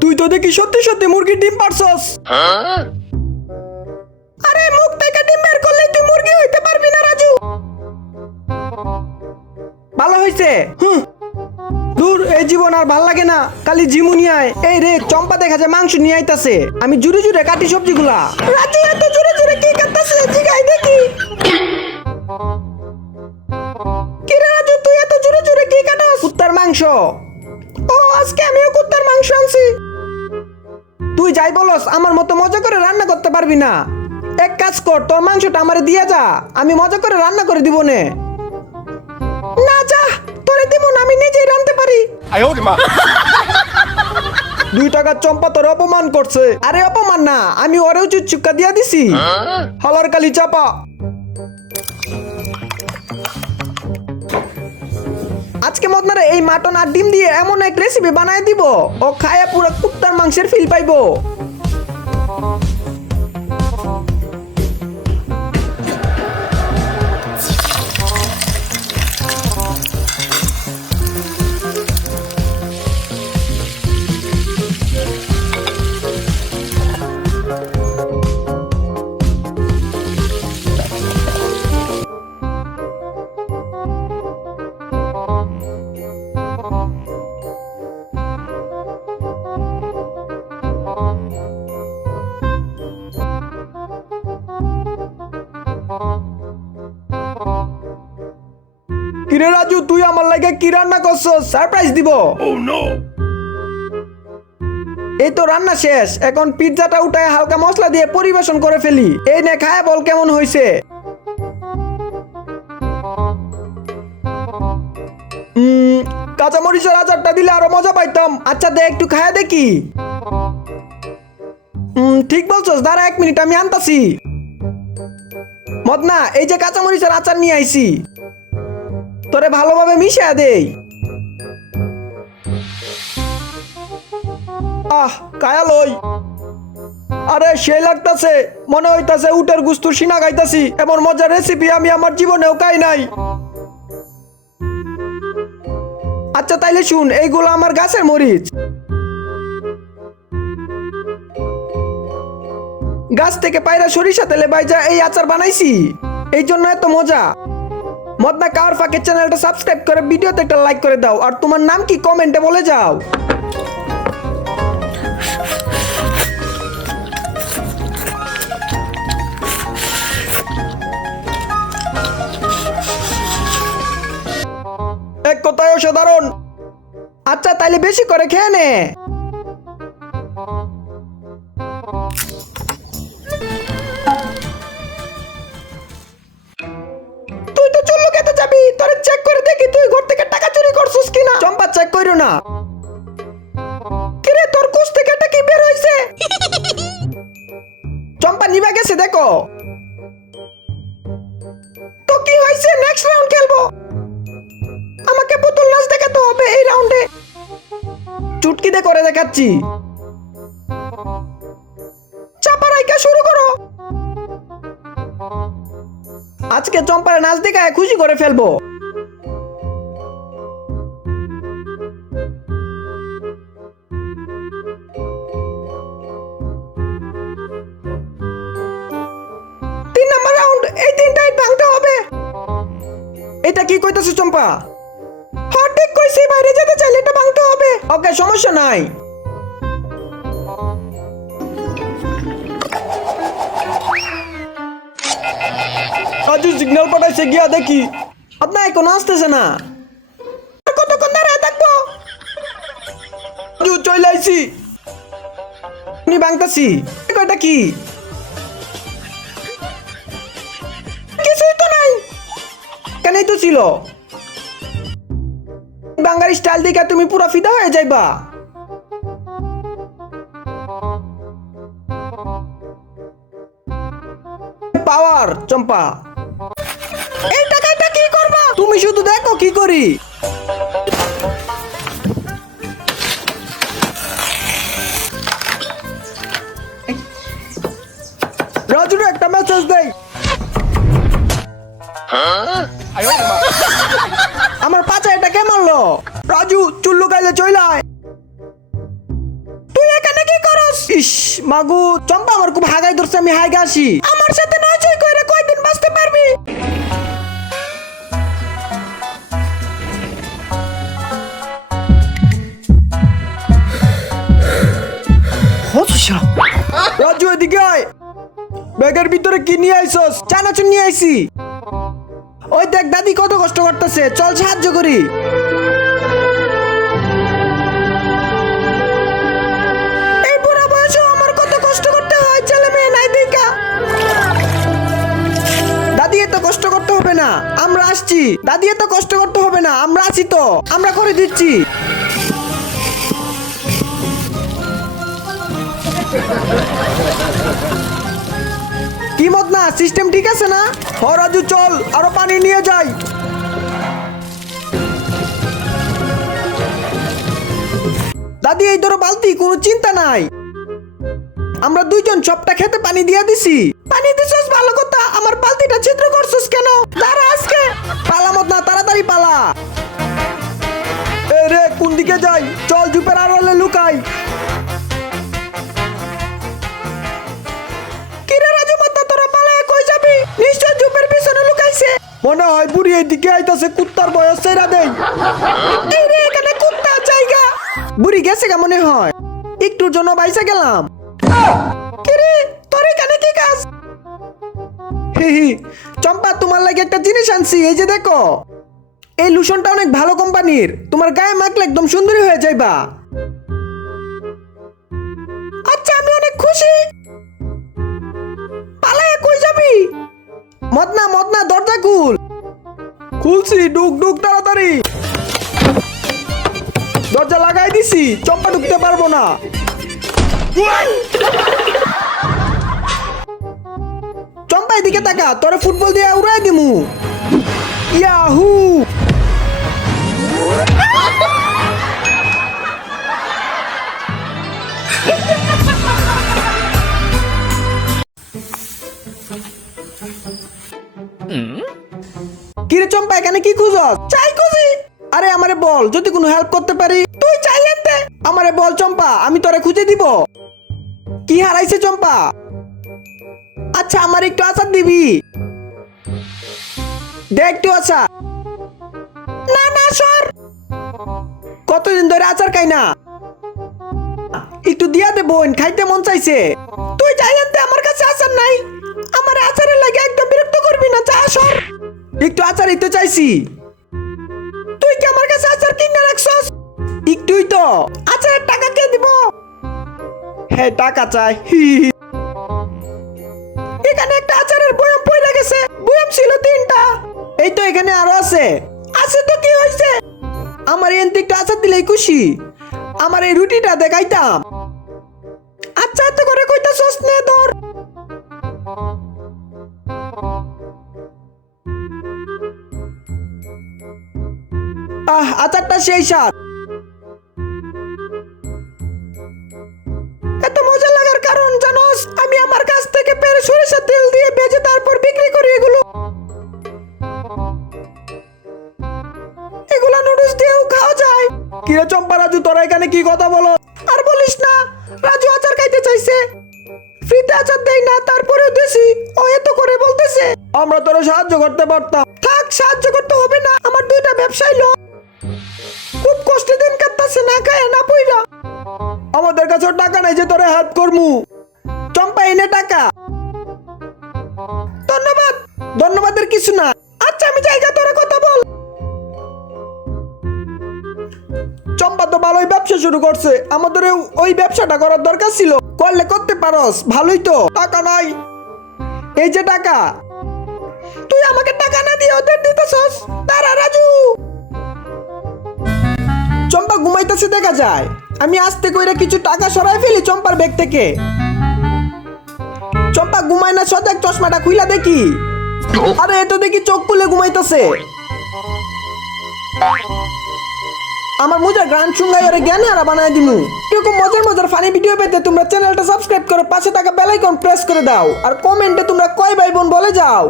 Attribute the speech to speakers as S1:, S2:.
S1: তুই তো দেখি সত্যি সত্যি মুরগির ডিম পারছস। আরে মুখ থেকে ডিম বের করলে তুই মুরগি হইতে পারবি না, রাজু। ভালো হইছে? দূর, এই জীবন আর ভালো লাগে না। খালি জিমুনিয়ায় এই রে, চম্পা দেখা যায় মাংস নিয়ে আইতাছে। আমি জুড়ে জুড়ে কাটি সবজিগুলা। রাজু, এত জুড়ে জুড়ে কি কাটতাছে? জিগাই দেখি। মাংস? ও আজকে আমিও কুত্তার মাংস আনছি। তুই যাই বলস আমার মতো মজা করে রান্না করতে পারবি না। এক কাজ কর তোর মাংসটা আমারে দিয়ে যা আমি মজা করে রান্না করে দিব নে। না যা তোর দিব না আমি নিজেই রাঁধতে পারি। দুই টাকা চম্পা তোর অপমান করছে। আরে অপমান না আমি ওরেও চুপ দিয়া দিছি। হলার কালি চাপা। আজকে মতনারে এই মাটন আর ডিম দিয়ে এমন এক রেসিপি বানায় দিব। ও খায়া পুরো কুত্তার মাংসের ফিল পাইবো। কিরে রাজু তুই আমার লাগে কি রান্না করছস? সারপ্রাইজ দিব।
S2: Oh!
S1: এই তো রান্না শেষ। এখন পিৎজাটা উঠায় হালকা মশলা দিয়ে পরিবেশন করে ফেলি। এই নে খায় বল কেমন হয়েছে কাঁচামরিচের আচারটা দিলে আরও মজা পাইতাম। আচ্ছা দে, একটু খায়া দেখি। ঠিক বলছস, দাঁড়া এক মিনিট, আমি আনতাছি। মদনা, এই যে কাঁচামরিচের আচার নিয়ে আইছি। তোরে ভালোভাবে মিশিয়ে দেই। আহ, কায়া লই। আরে, সেই লাগতাছে। মনে হইতাছে উটের গুস্তু সিনা গাইতাছি এমন মজার রেসিপি আমি আমার জীবনেও খাই নাই। আচ্ছা তাইলে শুন, এইগুলো আমার গাছের মরিচ। গাছ থেকে পায়রা সরিষা তেলে বাইজা এই আচার বানাইছি। এই জন্য এত মজা। মদনা কার ফাঁকে চ্যানেলটা সাবস্ক্রাইব করে, ভিডিওতে একটা লাইক করে দাও। আর তোমার নাম কি কমেন্টে বলে যাও। অসাধারণ। আচ্ছা তাইলে বেশি করে খেয়ে নে। তুই তো যাবি। চেক করে দেখি তুই ঘর থেকে টাকা চুরি করছিস কিনা। চম্পা চেক কইরো না। কিরে, তোর কুস থেকে কি বের হইছে? চম্পা নিবা গেছে, দেখো। তো কি হয়েছে নেক্সট রাউন্ড খেলব। আমাকে পুতুল নাচ দেখাতে হবে এই রাউন্ডে চুটকিতে করে দেখাচ্ছি। চাপা রাইকা শুরু করো। আজকে চম্পার নাচ দেখায় খুশি করে ফেলব। তিন নাম্বার রাউন্ড এই তিনটাই ভাঙতে হবে। এটা কি কইতাছে চম্পা? হ্যাঁ বাইরে যেতে চাইলে এটা ভাঙতে হবে। ওকে সমস্যা নাই। আজু সিগন্যাল পাঠাইছে গিয়া দেখি। আপনার এখন আসতেছে না। কতক্ষণ দাঁড়ায় থাকব? আজু চলে আইছি। আমি ভাঙতাছি। এটা কি? কিছুই তো নাই। কেনই তো ছিল? বাঙালি স্টাইল দেখে তুমি পুরো ফিদা হয়ে যাইবা। পাওয়ার চম্পা। এই টাকাটা কি করবা? তুমি শুধু দেখো কি করি। রাজুর একটা মেসেজ
S2: দেয়
S1: আমার পাচা এটা কে মারলো? রাজু চুল্লু গাইলে চইলায় তুই এখানে কি করস? ইস, মাগু, চম্পা আমার খুব হাগাই ধরছে, আমি হাইগা আসি। আমার সাথে নয় চই কইরে কয়দিন বাঁচতে পারবি? রাজু, এদিকে আয়। ব্যাগের ভিতরে কি নিয়ে আইছস চানাচুর নিয়ে আইছি ওই দেখ দাদি কত কষ্ট করতেছে। চল সাহায্য করি। দাদি, এত কষ্ট করতে হবে না। আমরা আসছি। দাদি, এত কষ্ট করতে হবে না। আমরা আছি তো। আমরা করে দিচ্ছি। সিস্টেম ঠিক আছে না? হ, রাজু, চল, আরও পানি নিয়ে যাই। দাদি, এই ধরো বালতি, কোনো চিন্তা নাই। আমরা দুইজন সবটা খেতে পানি দিয়ে দিছি। পানি দিছস, ভালো কথা। আমার বালতিটা ছিদ্র করছস কেন? দাঁড়া মনে হয় বুড়ি এদিকে আইতাছে কুত্তার বয়স সেরা দেই। রে এখানে কুত্তা জায়গা। বুড়ি গেছে কে মনে হয়? একটুর জন্য বাইসা গেলাম। কিরে তোর এখানে কি কাজ? হি হি চম্পা তোমার লাগে একটা জিনিস আনছি এই যে দেখো। এই লুশনটা অনেক ভালো কোম্পানির। তোমার গায়ে মাখলে একদম সুন্দরী হয়ে যাইবা। আচ্ছা আমি অনেক খুশি। খুলছি, ডুক ডুক তাড়াতাড়ি। দরজা লাগাই দিছি চম্পা ঢুকতে পারব না। চম্পা, এদিকে তাকা, তোরে ফুটবল দিয়ে উড়াই দিমু। ইয়াহু! কিরে চম্পা, এখানে কি খুঁজস চাই খুঁজি। আরে আমারে বল, যদি কোনো হেল্প করতে পারি, তুই চাই আনতে আমারে বল চম্পা, আমি তোরে খুঁজে দিব। কি হারাইছে চম্পা? আচ্ছা আমার একটু আচার দিবি। দে একটু আচার। না না, সর। কতদিন ধরে আচার খাই না। একটু দিয়া দে বোন, খাইতে মন চাইছে। তুই যাই আনতে আমার কাছে আচার নাই। আমার আচারের লাগে একদম বিরক্ত করবি না চা সর। একটু আচার তো চাইছি। তুই কি আমার কাছে আচার কিনে রাখছস? একটুই তো। আচারের টাকা কে দিব? হ্যাঁ টাকা চাই। হি হি হি। এখানে একটা আচারের বয়াম পড়ে গেছে। বয়াম ছিল তিনটা। এই তো এখানে আরও আছে। আছে তো কি হয়েছে আমার এনতে একটু আচার দিলেই খুশি। আমার এই রুটিটা দেখাইতাম। আচ্ছা এত করে কইতা সস নে, ধর। আহ, আচারটা সেই স্বাদ। এত মজা লাগার কারণ জানোস, আমি আমার কাছ থেকে পেরে তেল দিয়ে তারপর বিক্রি করি এগুলো। এগুলা দিয়েও খাওয়া যায়। কিরে চম্পা রাজু, তোরা এখানে কি কথা বলো? আর বলিস না, রাজু আচার খাইতে চাইছে। ফ্রিতে আচার দেই না, তারপরেও দেছি ও এত করে বলতেছে। আমরা তোরা সাহায্য করতে পারতাম। থাক, সাহায্য করতে হবে না, আমার দুইটা ব্যবসায় লো খুব কষ্টে দিন কাটতাছে না পইরা আমাদের কাছে টাকা নাই যে তোরা হেল্প করমু। চম্পা এনে টাকা। ধন্যবাদ। ধন্যবাদের কিছু না। আচ্ছা আমি জায়গা তোরা কথা বল। চম্পা তো ভালোই ব্যবসা শুরু করছে। আমাদের ওই ব্যবসাটা করার দরকার ছিল। করলে করতে পারস। ভালোই তো। টাকা নাই। এই যে টাকা। তুই আমাকে টাকা না দিয়ে ওদের দিতেছস? তারা রাজু। ঘুমাইতেছে দেখা যায়। আমি আস্তে কইরা কিছু টাকা সরাই ফেলি চম্পার ব্যাগ থেকে। চম্পা ঘুমায় না সজাগ চশমাটা খুইলা দেখি। আরে, এ তো দেখি চোখ খুলে ঘুমাইতেছে। আমার মুজার গান শুনগাই ওরে জ্ঞানে আর বানায় দিমু। এরকম মজার মজার ফানি ভিডিও পেতে তোমরা চ্যানেলটা সাবস্ক্রাইব করো, পাশে থাকা বেল আইকন প্রেস করে দাও। আর কমেন্টে তোমরা কয় ভাই বোন বলে যাও।